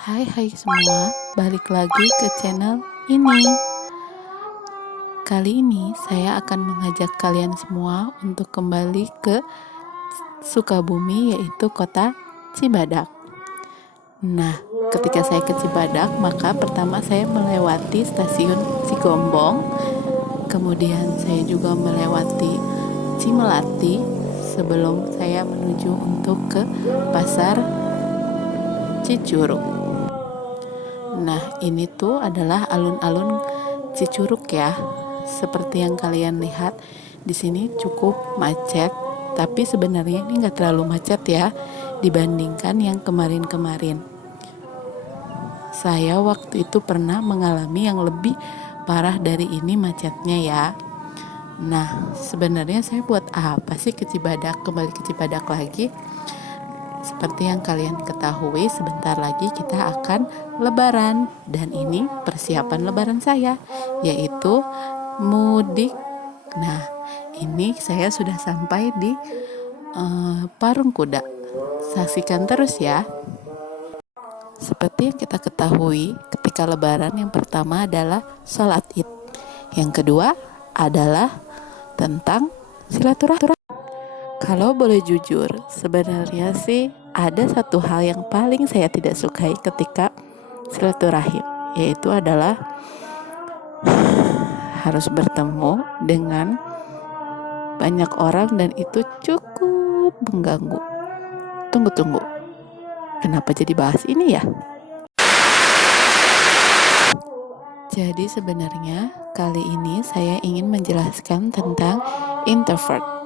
Hai semua, balik lagi ke channel ini. Kali ini saya akan mengajak kalian semua untuk kembali ke Sukabumi, yaitu kota Cibadak. Nah, ketika saya ke Cibadak, maka pertama saya melewati stasiun Cigombong, kemudian saya juga melewati Cimelati sebelum saya menuju untuk ke pasar Cicurug. Nah, ini tuh adalah alun-alun Cicurug ya. Seperti yang kalian lihat, di sini cukup macet, tapi sebenarnya ini nggak terlalu macet ya dibandingkan yang kemarin-kemarin. Saya waktu itu pernah mengalami yang lebih parah dari ini macetnya ya. Nah, sebenarnya saya buat apa sih kembali ke Cibadak lagi? Seperti yang kalian ketahui, sebentar lagi kita akan lebaran, dan ini persiapan lebaran saya, yaitu mudik. Nah, ini saya sudah sampai di Parung Kuda. Saksikan terus ya. Seperti yang kita ketahui, ketika lebaran yang pertama adalah sholat id. Yang kedua adalah tentang silaturahmi. Kalau boleh jujur, sebenarnya sih ada satu hal yang paling saya tidak sukai ketika silaturahim, yaitu adalah harus bertemu dengan banyak orang dan itu cukup mengganggu. Tunggu, kenapa jadi bahas ini ya? Jadi sebenarnya kali ini saya ingin menjelaskan tentang introvert.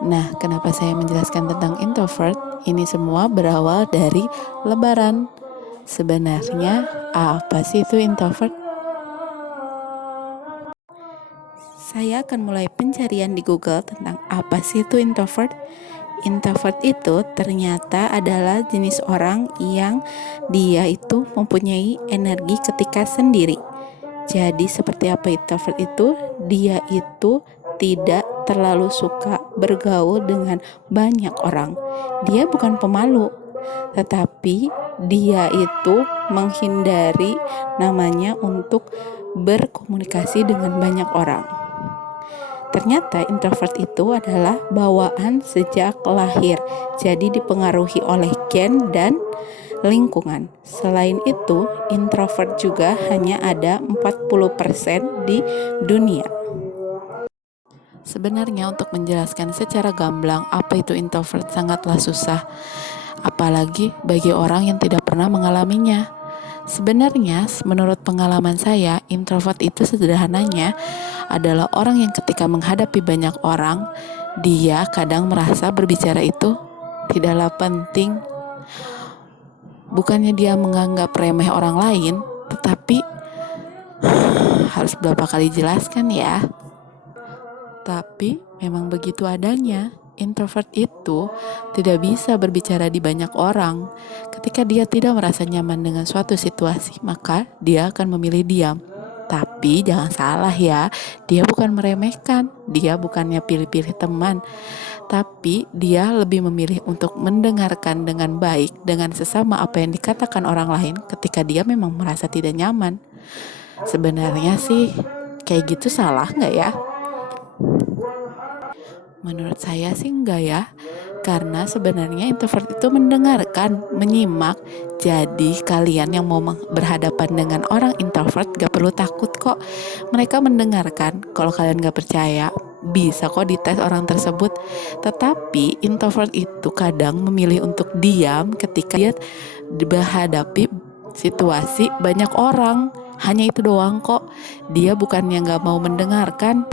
Nah, kenapa saya menjelaskan tentang introvert? Ini semua berawal dari lebaran. Sebenarnya apa sih itu introvert? Saya akan mulai pencarian di Google tentang apa sih itu introvert. Introvert itu ternyata adalah jenis orang yang dia itu mempunyai energi ketika sendiri. Jadi seperti apa introvert itu? Dia itu tidak terlalu suka bergaul dengan banyak orang. Dia bukan pemalu, tetapi dia itu menghindari namanya untuk berkomunikasi dengan banyak orang. Ternyata introvert itu adalah bawaan sejak lahir, jadi dipengaruhi oleh gen dan lingkungan. Selain itu, introvert juga hanya ada 40% di dunia. Sebenarnya untuk menjelaskan secara gamblang apa itu introvert sangatlah susah, apalagi bagi orang yang tidak pernah mengalaminya. Sebenarnya menurut pengalaman saya, introvert itu sederhananya adalah orang yang ketika menghadapi banyak orang, dia kadang merasa berbicara itu tidaklah penting. Bukannya dia menganggap remeh orang lain, tetapi harus berapa kali jelaskan ya. Tapi memang begitu adanya. Introvert itu tidak bisa berbicara di banyak orang. Ketika dia tidak merasa nyaman dengan suatu situasi, maka dia akan memilih diam. Tapi jangan salah ya, dia bukan meremehkan, dia bukannya pilih-pilih teman, tapi dia lebih memilih untuk mendengarkan dengan baik dengan sesama apa yang dikatakan orang lain ketika dia memang merasa tidak nyaman. Sebenarnya sih kayak gitu salah nggak ya? Menurut saya sih enggak ya, karena sebenarnya introvert itu mendengarkan, menyimak. Jadi kalian yang mau berhadapan dengan orang introvert gak perlu takut kok. Mereka mendengarkan. Kalau kalian gak percaya, bisa kok dites orang tersebut. Tetapi introvert itu kadang memilih untuk diam ketika dia dihadapi situasi banyak orang. Hanya itu doang kok. Dia bukannya gak mau mendengarkan.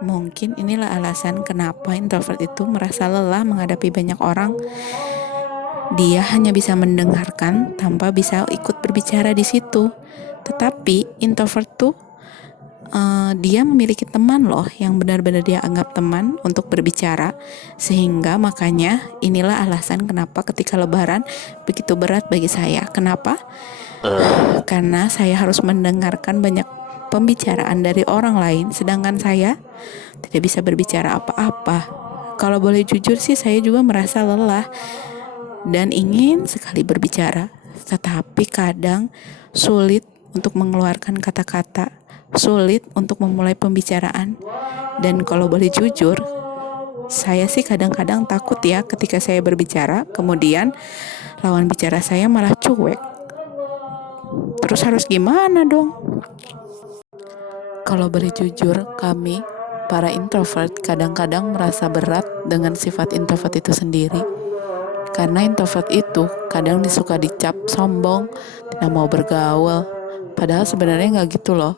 Mungkin inilah alasan kenapa introvert itu merasa lelah menghadapi banyak orang. Dia hanya bisa mendengarkan tanpa bisa ikut berbicara di situ. Tetapi introvert tuh dia memiliki teman loh yang benar-benar dia anggap teman untuk berbicara. Sehingga makanya inilah alasan kenapa ketika lebaran begitu berat bagi saya. Kenapa? Karena saya harus mendengarkan banyak pembicaraan dari orang lain, sedangkan saya tidak bisa berbicara apa-apa. Kalau boleh jujur sih, saya juga merasa lelah dan ingin sekali berbicara. tetapi kadang sulit untuk mengeluarkan kata-kata, sulit untuk memulai pembicaraan. Dan kalau boleh jujur, saya sih kadang-kadang takut ya ketika saya berbicara, kemudian lawan bicara saya malah cuek. Terus harus gimana dong? Kalau boleh jujur, kami, para introvert, kadang-kadang merasa berat dengan sifat introvert itu sendiri. Karena introvert itu kadang disuka dicap sombong, tidak mau bergaul. Padahal sebenarnya nggak gitu loh.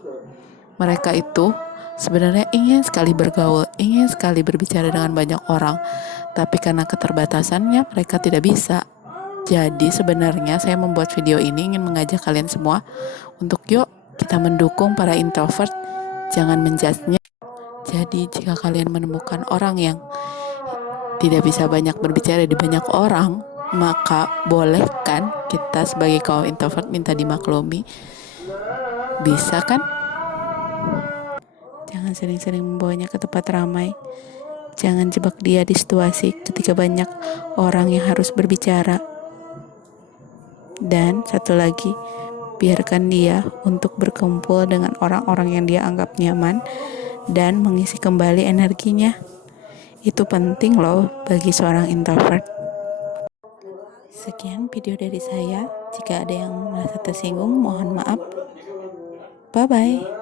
Mereka itu sebenarnya ingin sekali bergaul, ingin sekali berbicara dengan banyak orang. Tapi karena keterbatasannya mereka tidak bisa. Jadi sebenarnya saya membuat video ini ingin mengajak kalian semua untuk yuk kita mendukung para introvert, jangan menjudge-nya. Jadi jika kalian menemukan orang yang tidak bisa banyak berbicara di banyak orang, maka boleh kan kita sebagai kaum introvert minta dimaklumi? Bisa kan? Jangan sering-sering membawanya ke tempat ramai. Jangan jebak dia di situasi ketika banyak orang yang harus berbicara. Dan satu lagi, biarkan dia untuk berkumpul dengan orang-orang yang dia anggap nyaman dan mengisi kembali energinya. Itu penting loh bagi seorang introvert. Sekian video dari saya. Jika ada yang merasa tersinggung, mohon maaf. Bye-bye.